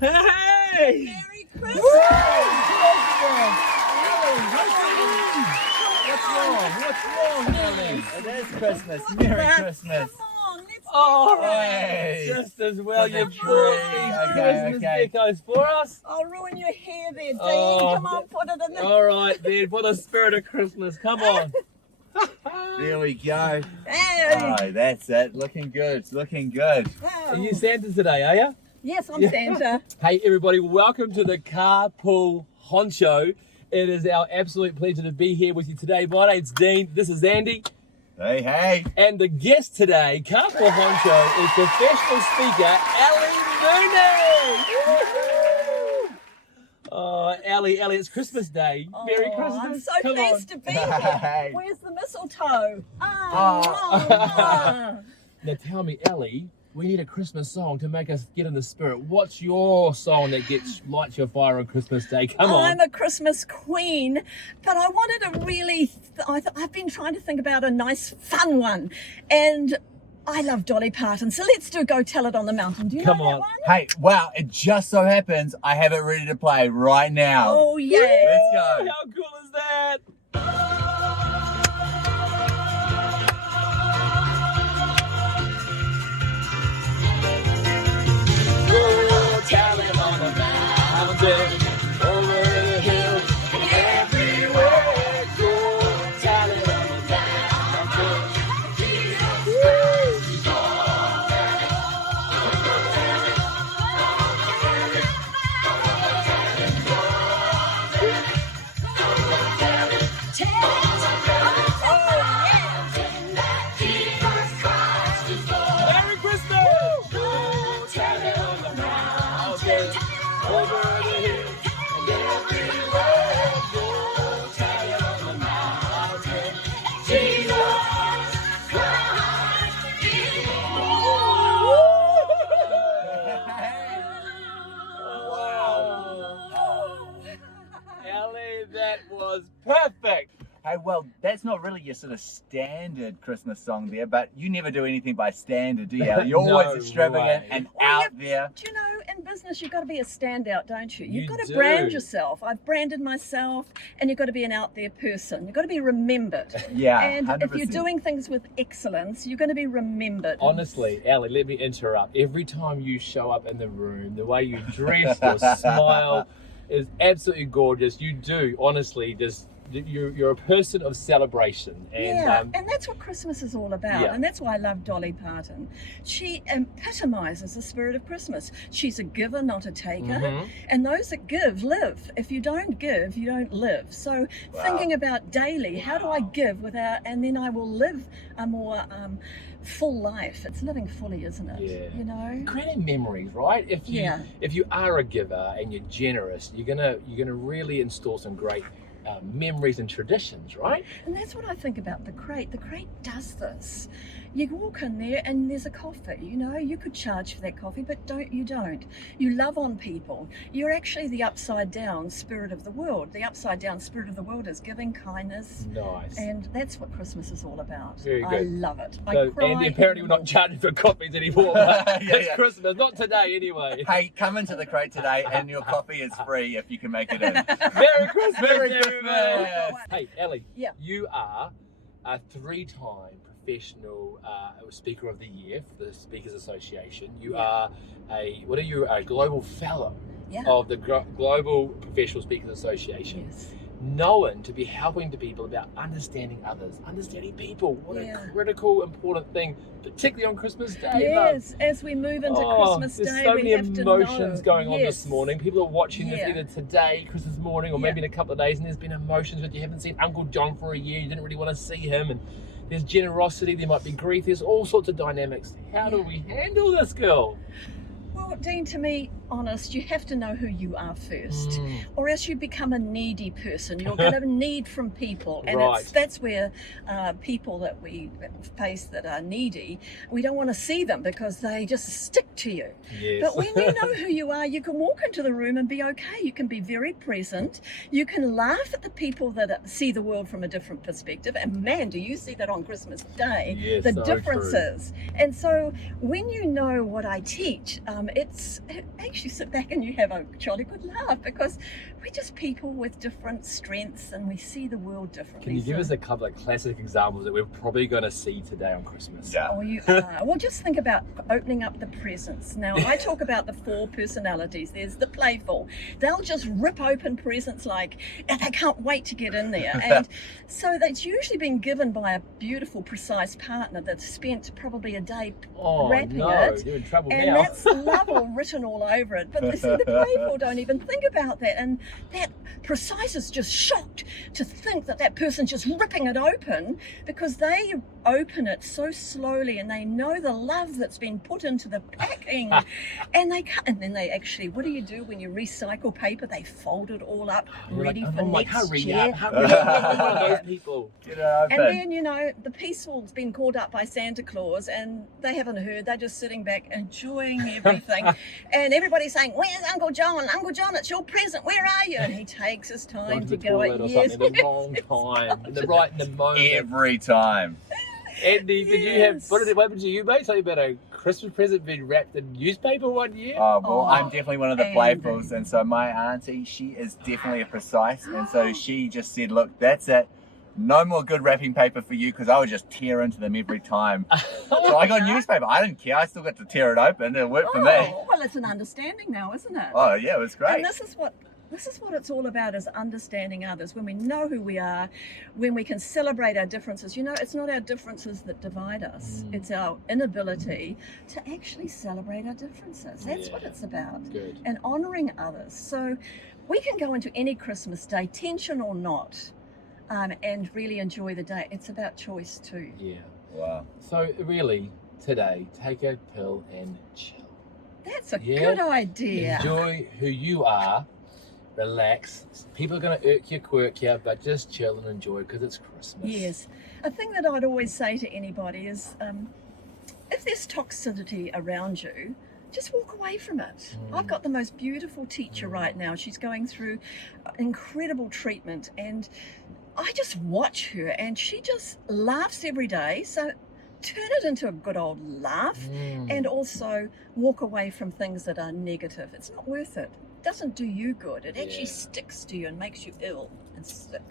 Hey! Merry Christmas! What's wrong, Ellie? It is Christmas. Merry Christmas. Come on, let's Oh, Hey. just as well you Come brought on. these Okay, Christmas okay. decos for us. I'll ruin your hair there, Dean. Oh, Come on, put it in the... All right, then, for the spirit of Christmas, come on. There we go. Hey! Oh, that's it. Looking good. Looking good. Are you Santa today, are you? Yes, I'm Santa. Hey, everybody, welcome to the Carpool Honcho. It is our absolute pleasure to be here with you today. My name's Dean. This is Andy. Hey, hey. And the guest today, Carpool Honcho, is professional speaker, Ellie Mooney. Woo-hoo! Oh, Ellie, it's Christmas Day. Merry Christmas. I'm so Come pleased on. to be here. Where's the mistletoe? Now tell me, Ellie, we need a Christmas song to make us get in the spirit. What's your song that lights your fire on Christmas Day? Come on. I'm a Christmas queen, but I wanted a really, I've been trying to think about a nice, fun one. And I love Dolly Parton, so let's do Go Tell It on the Mountain. Do you Come know on. that one? Hey, wow, it just so happens I have it ready to play right now. Oh, yeah. Let's go. How cool is that? Go tell it on the mountain, over the hill, and everywhere. Go tell it on the mountain. Merry Christmas! Go tell it on the mountain, over the hill, and everywhere. Go tell it on the mountain. Jesus Christ is born. Wow. Ellie, that was perfect. Hey, well, that's not really your sort of standard Christmas song there, but you never do anything by standard, do you? You're No always extravagant way. and Well, out there. Do you know, in business, you've got to be a standout, don't you? You've You got to do. brand yourself. I've branded myself, and you've got to be an out there person. You've got to be remembered. Yeah, And 100%. if you're doing things with excellence, you're going to be remembered. Honestly, Ellie, let me interrupt. Every time you show up in the room, the way you dress, your smile is absolutely gorgeous. You do, honestly, just you're a person of celebration. And Yeah, and that's what Christmas is all about. Yeah. And that's why I love Dolly Parton. She epitomizes the spirit of Christmas. She's a giver, not a taker. Mhm. And those that give live. If you don't give, you don't live. So Wow. thinking about daily, how do I give without, and then I will live a more full life. It's living fully, isn't it? Yeah. You know? creating memories, right? If you are a giver and you're generous, you're gonna really install some great memories and traditions, right? And that's what I think about the crate. The crate does this. You walk in there and there's a coffee, you know, you could charge for that coffee, but you don't. You love on people. You're actually the upside down spirit of the world. The upside down spirit of the world is giving, kindness, Nice. and that's what Christmas is all about. Very I good. love it. So, I cry Andy, apparently we're not charging for coffees anymore. But Yeah, it's yeah. Christmas, not today anyway. Hey, come into the crate today and your coffee is free if you can make it in. Merry Christmas, Merry everybody. Christmas. Hey, Ellie. Yeah. You are a 3-time professional speaker of the year for the Speakers Association. You are a global fellow Yeah. of the Global Professional Speakers Association. Yes. Known to be helping to people about understanding others, understanding people. What Yeah. a critical, important thing, particularly on Christmas Day. Yes, as we move into Christmas there's Day, so we many have to know. emotions going on Yes. this morning. People are watching Yeah. this either today, Christmas morning, or Yeah. maybe in a couple of days, and there's been emotions that you haven't seen Uncle John for a year, you didn't really want to see him, and there's generosity, there might be grief, there's all sorts of dynamics. How do we handle this, girl? Well, Dean, to me, honest, you have to know who you are first, or else you become a needy person. You're going to need from people, and Right. that's where people that we face that are needy, we don't want to see them because they just stick to you. Yes. But when you know who you are, you can walk into the room and be okay. You can be very present. You can laugh at the people that see the world from a different perspective. And man, do you see that on Christmas Day? Yes, the so differences. And so when you know what I teach, actually sit back and you have a jolly good laugh, because we're just people with different strengths and we see the world differently. Can you give us a couple of classic examples that we're probably going to see today on Christmas? Yeah. Oh, you are. Well, just think about opening up the presents. Now, I talk about the 4 personalities. There's the playful. They'll just rip open presents like they can't wait to get in there. And so that's usually been given by a beautiful, precise partner that's spent probably a day wrapping no, it. you're in trouble And now. that's love all written all over it. But see, the playful don't even think about that. And that precise is just shocked to think that that person's just ripping it open, because they open it so slowly and they know the love that's been put into the packing. And they can't, and then they actually, what do you do when you recycle paper? They fold it all up, You're ready like, for oh my, next hurry year. up, hurry up. I'm one of those people. Get it open. And then, you know, the peaceful's been called up by Santa Claus and they haven't heard. They're just sitting back enjoying everything. And everybody's saying, "Where's Uncle John? Uncle John, it's your present. Where are you?" And he takes his time Gone to the go toilet at or yes. something the wrong time, right in the moment. Every time. Andy, did you have, Yes. what happened to you, mate? Something about a Christmas present being wrapped in newspaper one year? Oh, well, Oh, I'm definitely one of the Andy. playfuls, and so my auntie, she is definitely a precise, and so she just said, "Look, that's it. No more good wrapping paper for you," because I would just tear into them every time. So I got newspaper. I didn't care. I still got to tear it open. It worked for me. Oh, well, it's an understanding now, isn't it? Oh yeah, it was great. And this is what it's all about, is understanding others. When we know who we are, when we can celebrate our differences. You know, it's not our differences that divide us. It's our inability to actually celebrate our differences. That's what Yeah. it's about. Good. And honouring others. So we can go into any Christmas day, tension or not, and really enjoy the day. It's about choice too. Yeah. Wow. So really, today, take a pill and chill. That's a Yeah. good idea. Enjoy who you are. Relax. People are going to irk you, quirk you, but just chill and enjoy because it's Christmas. Yes. A thing that I'd always say to anybody is, if there's toxicity around you, just walk away from it. I've got the most beautiful teacher right now. She's going through incredible treatment, and I just watch her and she just laughs every day. So turn it into a good old laugh, and also walk away from things that are negative. It's not worth it. It doesn't do you good. It actually sticks to you and makes you ill and sick.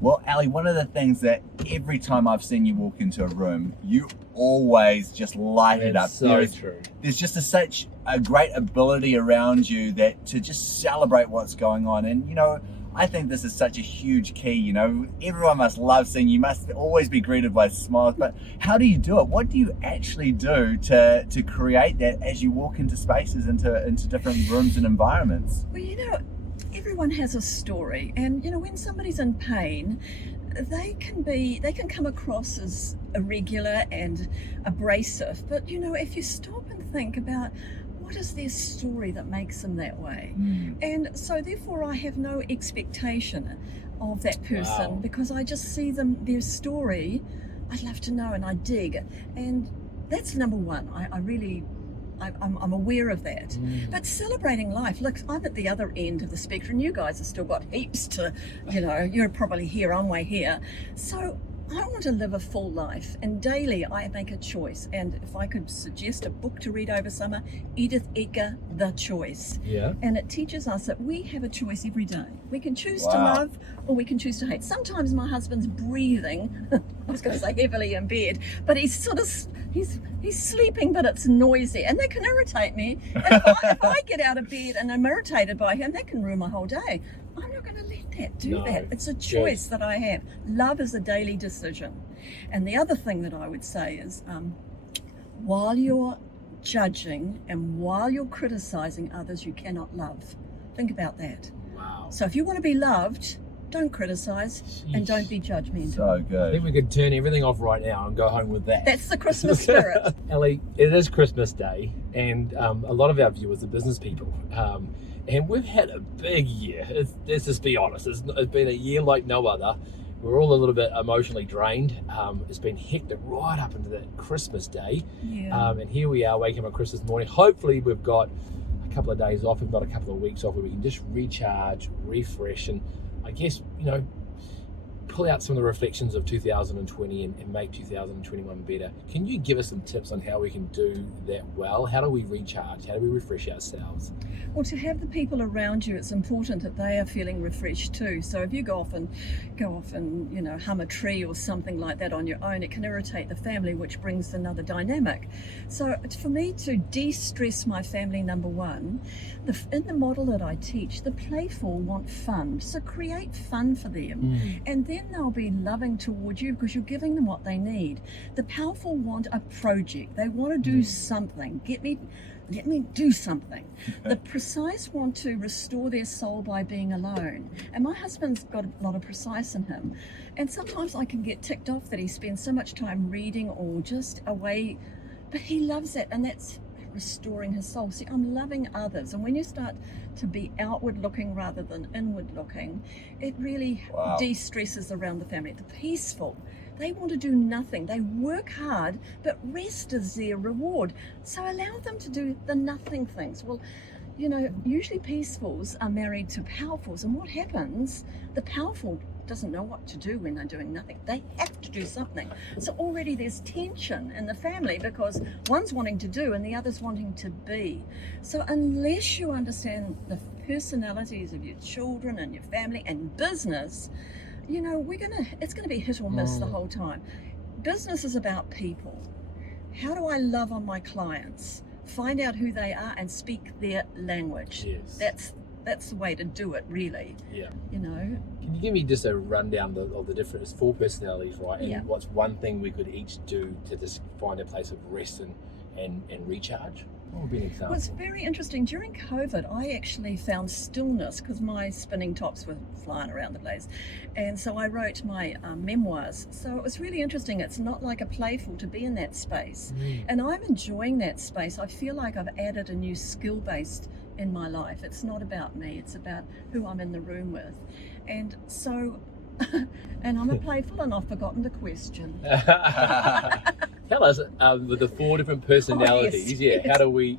Well, Ali, one of the things that every time I've seen you walk into a room, you always just light it up. It's so true. There's just such a great ability around you that to just celebrate what's going on. And, you know, I think this is such a huge key. You know, everyone must love seeing you, must always be greeted by smiles. But how do you do it? What do you actually do to create that as you walk into spaces, into different rooms and environments? Well, you know, everyone has a story, and you know, when somebody's in pain, they can come across as irregular and abrasive. But you know, if you stop and think about what is their story that makes them that way, and so therefore I have no expectation of that person. Wow. Because I just see their story. I'd love to know, and I dig, and that's number one. I'm aware of that. But celebrating life, look, I'm at the other end of the spectrum. You guys have still got heaps to, you know, you're probably here, I'm way here. So I want to live a full life, and daily I make a choice. And if I could suggest a book to read over summer, Edith Eger, The Choice. Yeah. And it teaches us that we have a choice every day. We can choose to Wow. love, or we can choose to hate. Sometimes my husband's breathing, I was going to say heavily in bed, but he's sort of, he's sleeping, but it's noisy, and that can irritate me. And if I get out of bed and I'm irritated by him, that can ruin my whole day. I'm not going to let that do No. that. It's a choice that I have. Love is a daily decision. And the other thing that I would say is, while you're judging and while you're criticizing others, you cannot love. Think about that. Wow. So if you want to be loved, don't criticize and don't be judgmental. So I think good. we could turn everything off right now and go home with that. That's the Christmas spirit. Ellie, it is Christmas Day, and a lot of our viewers are business people. And we've had a big year. Let's just be honest. It's been a year like no other. We're all a little bit emotionally drained. It's been hectic right up into that Christmas Day. Yeah. And here we are waking up on Christmas morning. Hopefully we've got a couple of days off, if not a couple of weeks off, where we can just recharge, refresh, and I guess, you know, pull out some of the reflections of 2020 and make 2021 better, can you give us some tips on how we can do that well? How do we recharge? How do we refresh ourselves? Well, to have the people around you, it's important that they are feeling refreshed too. So if you go off and hum a tree or something like that on your own, it can irritate the family, which brings another dynamic. So for me to de-stress my family, number one, in the model that I teach, the playful want fun. So create fun for them, and then they'll be loving towards you because you're giving them what they need. The powerful want a project. They want to do something. Let me do something. The precise want to restore their soul by being alone. And my husband's got a lot of precise in him. And sometimes I can get ticked off that he spends so much time reading or just away, but he loves it, and that's restoring his soul. See, I'm loving others. And when you start to be outward looking rather than inward looking, it really de-stresses around the family. The peaceful, they want to do nothing. They work hard, but rest is their reward. So allow them to do the nothing things. Well, usually peacefuls are married to powerfuls, and what happens, the powerful doesn't know what to do when they're doing nothing. They have to do something. So already there's tension in the family because one's wanting to do and the other's wanting to be. So unless you understand the personalities of your children and your family and business, it's gonna be hit or miss the whole time. Business is about people. How do I love on my clients? Find out who they are and speak their language. Yes. That's the way to do it, really. Yeah. Can you give me just a rundown of the different 4 personalities, right? And what's one thing we could each do to just find a place of rest and recharge? What would be an example? Well, it's very interesting. During COVID, I actually found stillness because my spinning tops were flying around the place. And so I wrote my memoirs. So it was really interesting. It's not like a playful to be in that space. And I'm enjoying that space. I feel like I've added a new skill based in my life. It's not about me. It's about who I'm in the room with. And so, and I'm a playful and I've forgotten the question. Tell us with the 4 different personalities. Yes. How do we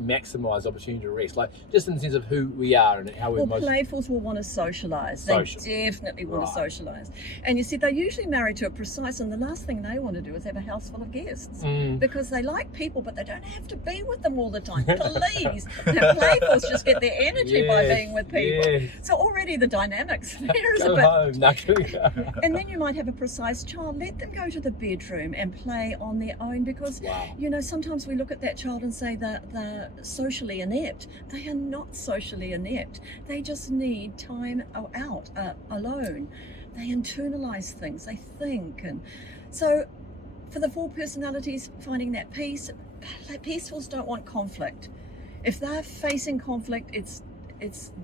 maximize opportunity to rest? Like just in the sense of who we are and how we're playfuls will want to socialize. They definitely want to socialize. And you see, they're usually married to a precise, and the last thing they want to do is have a house full of guests because they like people, but they don't have to be with them all the time. Please, the playfuls just get their energy by being with people. Yes. So already the dynamics there is Go a bit. home. And then you might have a precise child. Let them go to the bedroom and play on their own because sometimes we look at that child and say that they're socially inept. They are not socially inept. They just need time out alone. They internalize things, they think. And so for the 4 personalities, finding that peace, peacefuls don't want conflict. If they're facing conflict, it's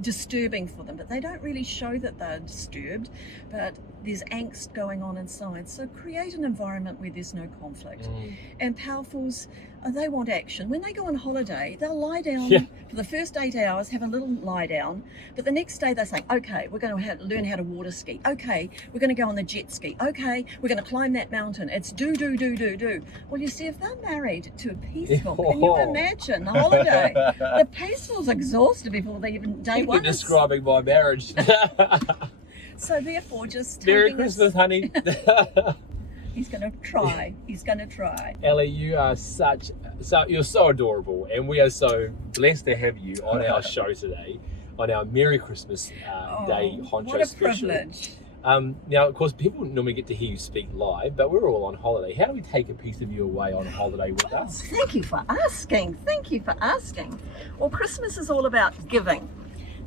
disturbing for them, but they don't really show that they're disturbed, but there's angst going on inside. So create an environment where there's no conflict. And powerfuls, they want action. When they go on holiday, they'll lie down for the first 8 hours, have a little lie down, but the next day they're saying, okay, we're going to learn how to water ski. Okay, we're going to go on the jet ski. Okay, we're going to climb that mountain. It's do. Well, you see, if they're married to a peaceful, can you imagine the holiday? The peaceful's exhausted before they even day one. You're describing my marriage. So therefore, just Merry Christmas, honey. He's going to try. He's going to try. Ellie, you are you're so adorable, and we are so blessed to have you on our show today, on our Merry Christmas Day Honcho what a special. Privilege. Now, of course, people normally get to hear you speak live, but we're all on holiday. How do we take a piece of you away on holiday with us? Thank you for asking. Thank you for asking. Well, Christmas is all about giving.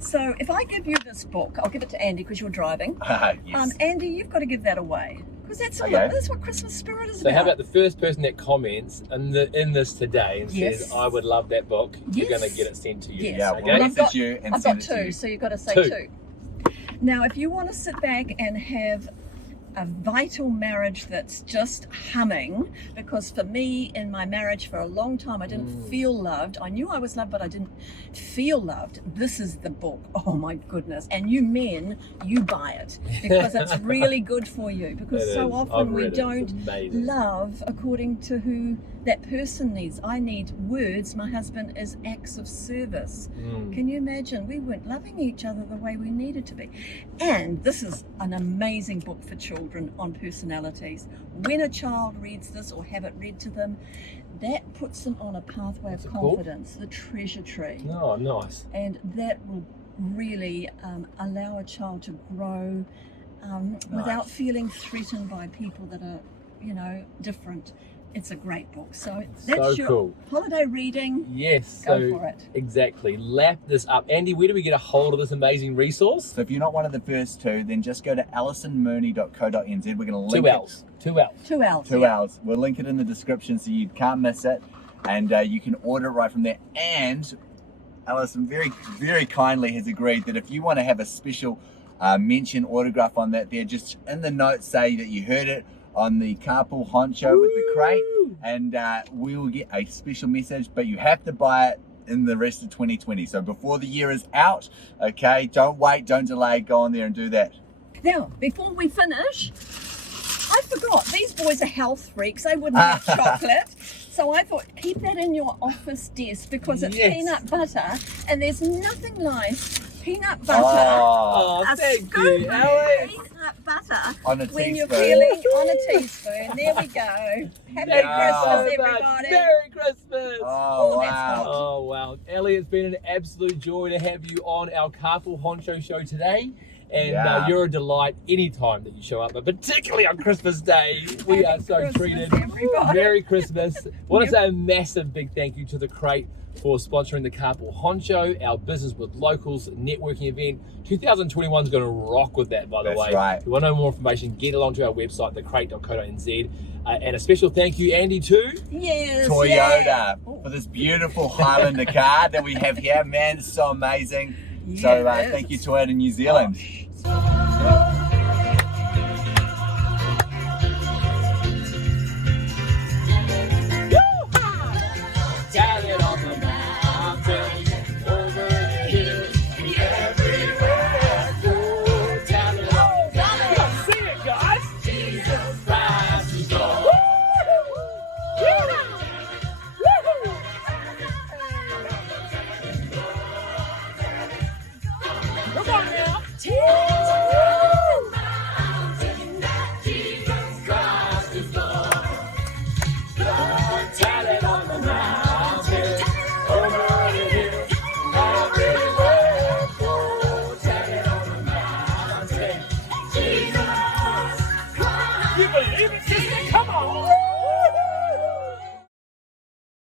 So if I give you this book, I'll give it to Andy because you're driving. Yes. Andy, you've got to give that away because that's what Christmas spirit is about. So how about the first person that comments in this today and says, I would love that book, you're going to get it sent to you. Yes. Yeah, okay? we'll message you and I've send got it to 2, you. so you've got to say 2. 2. Now, if you want to sit back and have a vital marriage that's just humming, because for me in my marriage for a long time I didn't feel loved. I knew I was loved, but I didn't feel loved. This is the book. Oh my goodness. And you men, you buy it, because it's really good for you, because so often we don't love according to who that person needs. I need words. My husband is acts of service. Can you imagine? We weren't loving each other the way we needed to be. And this is an amazing book for children on personalities. When a child reads this or have it read to them, that puts them on a pathway of confidence, the treasure tree. Oh, nice. And that will really allow a child to grow without feeling threatened by people that are, you know, different. It's a great book. So that's your cool. holiday reading. Yes, Go for it. Exactly. Lap this up. Andy, where do we get a hold of this amazing resource? So if you're not one of the first two, then just go to alisonmooney.co.nz. We're going to link Two L's. 2 hours. 2 hours. We'll link it in the description so you can't miss it, and you can order it right from there. And Alison very, very kindly has agreed that if you want to have a special mention autograph on that, there, just in the notes say that you heard it on the Carpool Honcho with the crate, and we will get a special message, but you have to buy it in the rest of 2020. So before the year is out, okay? Don't wait, don't delay, go on there and do that. Now, before we finish, I forgot, these boys are health freaks. They wouldn't have chocolate. So I thought, keep that in your office desk, because it's peanut butter, and there's nothing like peanut butter. Oh, a thank scoop you, of Alex. peanut butter On a when you're teaspoon. feeling on a teaspoon. There we go. Happy Christmas, everybody. Merry Christmas. Oh, that's wow. hot. Oh, wow. Ellie, it's been an absolute joy to have you on our Carpool Honcho show today. And you're a delight anytime that you show up, but particularly on Christmas Day. We are so Christmas, treated. everybody. Merry Christmas. Want to say a massive big thank you to The Crate for sponsoring the Carpool Honcho, our business with locals networking event. 2021 is going to rock with that, by the way. That's right. If you want to know more information, get along to our website, thecrate.co.nz. And a special thank you, Andy, too. Yes, Toyota for this beautiful Highlander car that we have here. Man, it's so amazing. So thank you, Toyota New Zealand. Oh.